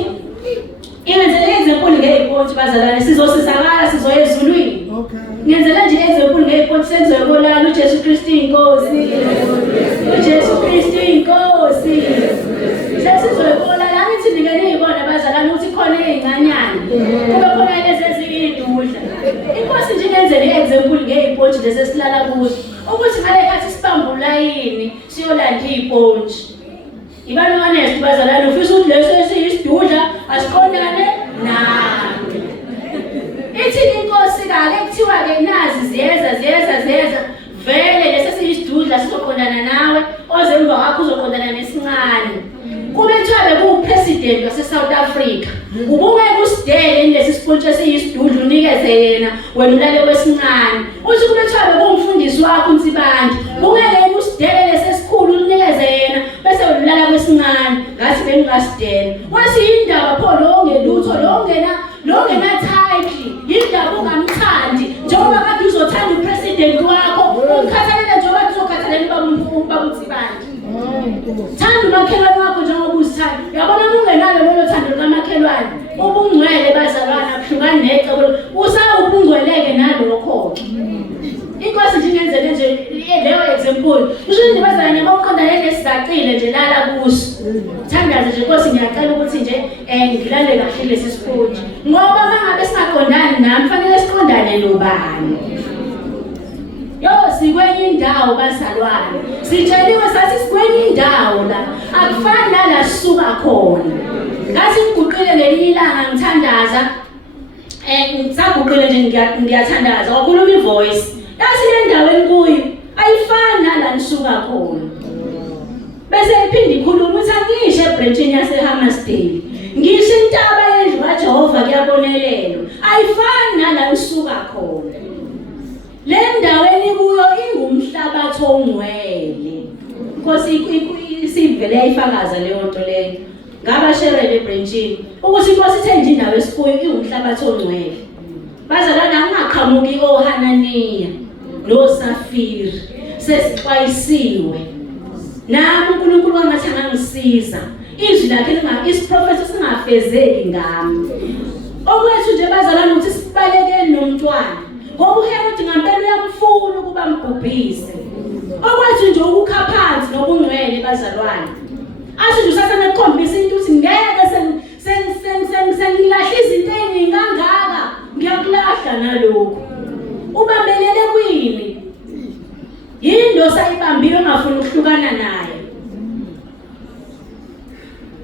ingenzele example ngeyiphothi bazalwane sizosizakala sizoya ezulwini. Ngenzela nje example ngeyiphothi senzokolala uJesu Kristu inkosi. uJesu Kristu inkosi. Sesizokolala ngithi ningene ibona bazalwane ukuthi khona ezincanyana. Kube khona lezi eziyidudla. Inkosi nje ngenzele example ngeyiphothi lesi silala kuzo. Ukuthi ngale khathi sibambula yini siyolanda izipontshi. Ibani honest bazalwane ufisa ukuthi leso esiyisidudla asiqondane nawe. Ithi inkosi kake kuthiwa ke nazi ziyeza vele lesi esiyisidudla sizoqondana nawe ozemva wakho uzoqondana nesincane. Kube kuthiwa bekupresident wase South Africa. Ubungeke usidele lesi sipontshi esiyisidudla unikeze yena wena ulale kwesincane. Uthi kube kuthiwa bekumfundisi wakho uNsibandi. Ubungeke usidele lesi esikhulu unikeze yena bese ulala kwesincane ngathi bengasidele. Wathi indaba pho lo ngelutho lo ngena title indaba ungamthandi njengoba kade uzothanda upresident wakho ukhathalele njengoba uzokhathalela ubaba uNsibandi. Thanda umakhelwane wakho njengoba uzithanda. Yabona ungenalo lelo thando likamakhelwane. Ubungcwele bazalwane akuhlukani necebo. Usawubungcweleke nalokho. Inkosi nje ngenzele nje leyo example. Usho nje bazalwane bawuqondane nesizaqile nje lala kuso. Thandaze nje Nkosi ngiyacela ukuthi nje ngilale kahle lesi sipontshi. Ngoba mangabe singaqondani nami fanele siqondane nobani. Yo sikwenye indawo bazalwane. Sitsheliwe sathi sikwenye indawo la. Akufani nala sisuka khona. Ngathi ngiguqile ngelinye ilanga ngithandaza. Ngisaguqile nje ngiyathandaza. Wakhuluma ivoice. Yathi le ndawo enkuyo ayifani nala nisuka khona. Bese iphinde ikhuluma ukuthi angisho ebranchini yase Hammersdale. Ngisho intaba yendlu kaJehova kuyabonelelwa. Ayifani nala nisuka khona. Le ndawo enikuyo ingumhlabathi ongcwele. Nkosi isivele yayifakaza leyo nto leyo. Ngaba sherele ebranchini ukuthi inkosi ithe nje indawo esikuyo ingumhlabathi ongcwele. Bazalwane angaqhamuki oHananiya noSafiri sesixwayisiwe. Nami uNkulunkulu wangathi angangisiza. Izwi lakhe isiprofethi singafezeki ngami. Okwethu nje bazalwane ukuthi sibalekele nomntwana. Ngoba uHerod ngempela uyamfuna ukuba mbhubhise. Okwethu nje ukukha phansi nobungcwele bazalwane. Athi nje usathana ekukhombisa into ukuthi ngeke sengilahla izinto eziningi kangaka. Ngiyakulahla nalokho. Ubambelele kwini? Yindo sayibambiwe ngafuna ukuhlukana naye.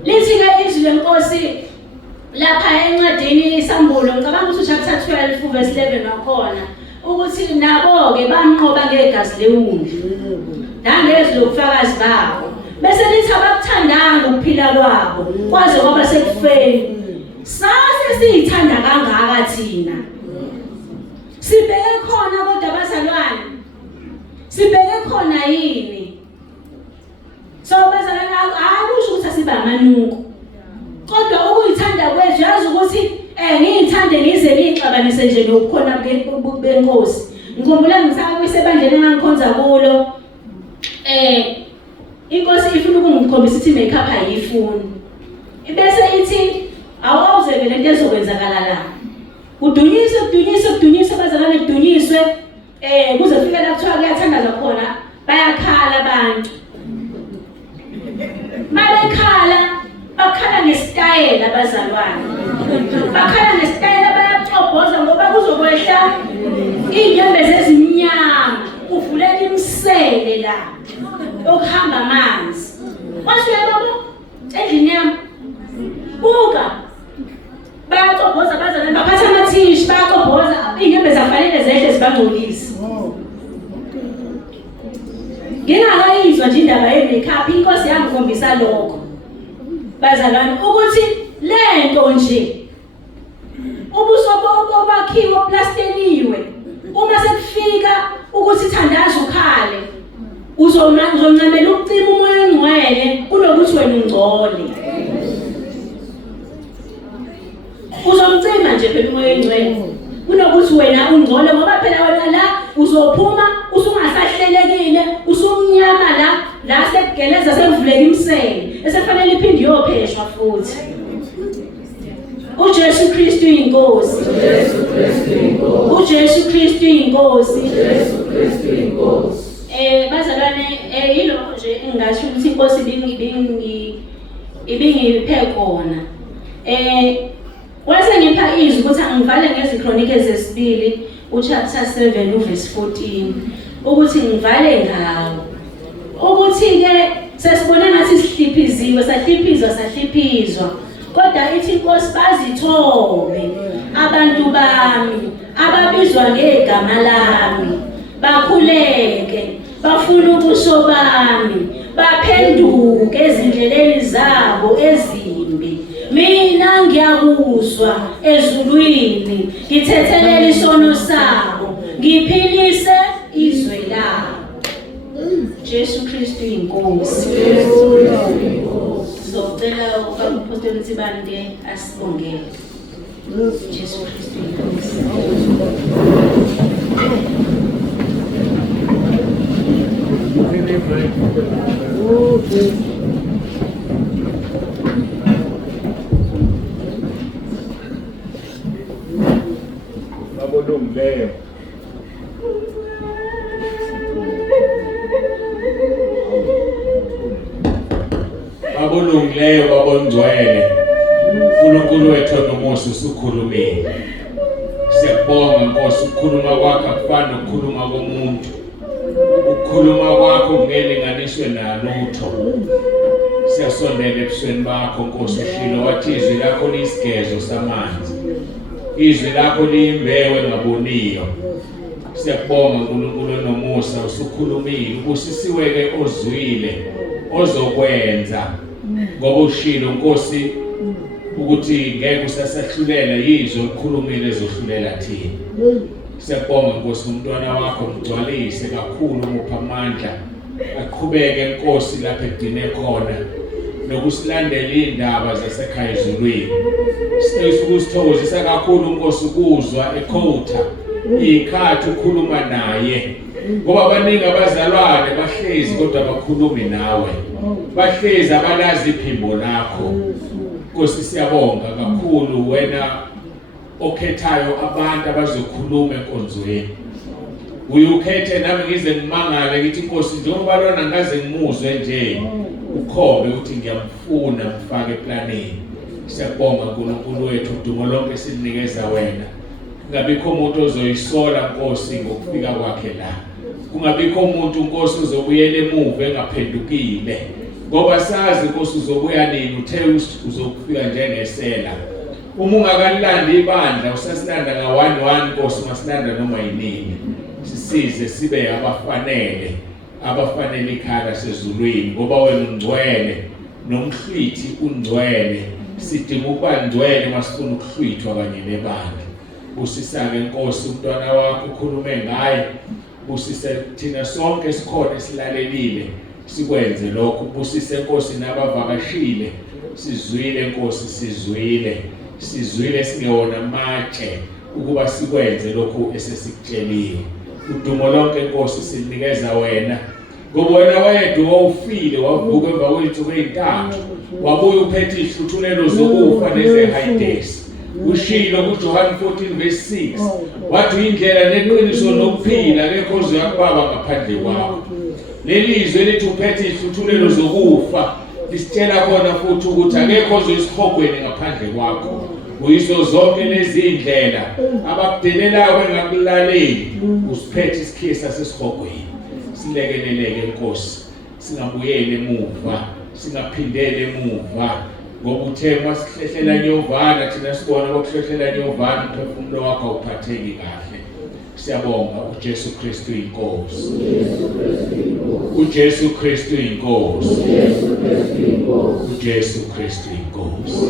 Lithi ke izwi lenkosi lapha encwadini isambulo ngicabanga ukuthi chapter 12 verse 11 wakhona. ukuthi nabo-ke bamnqoba ngegazi lewundlu nangezwi lobufakazi babo bese lithi abakuthandanga ukuphila kwabo kwaze kwaba sekufeni. Sase siyithanda kangaka thina sibheke khona kodwa bazalwane sibheke khona yini? So bazalwane akusho ukuthi asiba amanuku kodwa ukuyithanda kwethu yazi ukuthi ngiyithande ngize ngixabanise nje nokukhona benkosi. Ngikhumbula ngisakuyise bandleni engangikhonza kulo inkosi ifuna ukungikhombisa ukuthi makeup ayifuni ibese ithi awuze vele into ezokwenzakala la kudunyiswe bazalwane kudunyiswe kuze kufike la kuthiwa kuyathandaza khona bayakhala abantu malekhala bakhala ngesitayela bazalwane bakhala ngesitayela bayacobhoza ngoba kuzokwehla inyembezi ezimnyama kuvulela imisele la okuhamba amanzi washiya babo endlini yami buka bayacobhoza bazalwane baphatha amathishi bayacobhoza inyembezi afanele zehle zibangcolisi. Ngingakayizwa nje indaba ye-makeup inkosi yangikhombisa lokho bazalwane ukuthi lento nje ubuso bokubakhiwe oplasteniwe uma sekufika ukuthi thandaza ukhale uzoncamela ukucima umoya ongcwele kunokuthi wena ungcole. Uzomcima nje phela umoya ongcwele kunokuthi wena ungcole ngoba phela wena la uzophuma usungasahlelekile usumnyama la sekugeleza sekuvuleka imisele esefanele iphinde iyopheshwa futhi. uJesu Kristu inkosi. uJesu Kristu inkosi. Bazalwane yilokho nje engasho ukuthi inkosi ibingiphe khona. Wase ngipha izwi ukuthi angivale ngeziKronike zesibili uchapter 7 uverse 14 ukuthi ngivale ngawo ukuthi ke sesibona ngathi sahliphizwa kodwa ithi inkosi bazithobe abantu bami ababizwa ngegama lami bakhuleke bafuna ubuso bami baphenduke ezindleleni zabo ezimbi. Mina ngiyakuzwa ezulwini ngithethelela isono sabo ngiphilise izwe labo. Jesu Kristu inkosi. Socela uPhostoli Nsibande asibongele. Jesu Kristu inkosi. Babongileyo babongcwele uNkulunkulu wethu nomusa usukhulumile. Siyabonga Nkosi ukukhuluma kwakho akufani nokukhuluma komuntu. Ukukhuluma kwakho kungelinganiswe nalutho. Siyasondela ebusweni bakho Nkosi ushilo wathi izwi lakho liyisigezo samanzi. Izwi lakho liyimbewu engaboniyo. Siyabonga uNkulunkulu nomusa usukhulumile ubusisiweke ozwile ozokwenza ngoba ushilo Nkosi ukuthi ngeke usasahlulela yizo ukukhulumile ezohlulela thina. Siyabonga Nkosi umntwana wakho mgcwalise kakhulu umupha amandla aqhubeke Nkosi lapha edine khona nokusilandela indaba zasekhaya ezulwini. Sithokozisa kakhulu Nkosi ukuzwa ekhotha ikhathi ukhuluma naye ngoba abaningi abazalwane bahlezi kodwa bakhulumi nawe bahlezi abalazi iphimbo lakho. Nkosi siyabonga kakhulu wena okhethayo abantu abazokhuluma enkonzweni. Uyukhethe nami ngize ngimangale ngithi Nkosi njengoba lona ngaze ngimuzwe nje ukhombe ukuthi ngiyamfuna mfake eplaneni. Siyabonga uNkulunkulu wethu udumo lonke silinikeza wena. Kungabikho umuntu ozoyisola Nkosi ngokufika kwakhe la. Kungabikho umuntu Nkosi uzobuyela emuva engaphendukile ngoba sazi Nkosi uzobuya nini uthe uzokufika njengesela. Uma ungakalilanda ibandla usasilanda nga-1 Nkosi, ungasilanda noma yinini. Sisize sibe abafanele ikhaya lasezulwini ngoba wena ungcwele nomhlithi ungcwele. Sidinga ukuba ngcwele masifuna ukuhlwithwa kanye nebandla. Busisa-ke Nkosi umntwana wakho ukhulume ngaye. Busise thina sonke sikhona esilalelile sikwenze lokho. Busise Nkosi nabavakashile sizwile Nkosi, sizwile singewona matshe ukuba sikwenze lokho esesikutsheliwe. Udumo lonke Nkosi silinikeza wena ngoba wena wayedwa wawufile wavuka emva kwethu kwey'ntathu wabuye uphethe ihluthulelo zokufa neze-Haydesi. Ushilo kuJohane 14:6 wathi indlela neqiniso nokuphila akekho ozoya kuBaba ngaphandle kwakho. Lelizwe lithi uphethe ihluthulelo zokufa lisitshela khona futhi ukuthi akekho ozoyisihogweni ngaphandle kwakho. Uyizo zonke lezi indlela abakudelelayo bengakulaleli usiphethe isikhiye sasesihogweni. Silekeleleke Nkosi, singabuyeli emuva, singaphindele emuva ngoba uthe masihlehlela nyovana thina sibona bokuhlehlela nyovana umphefumulo wakho awuphatheki kahle. Siyabonga uJesu Kristu inkosi. uJesu Kristu inkosi. uJesu Kristu inkosi.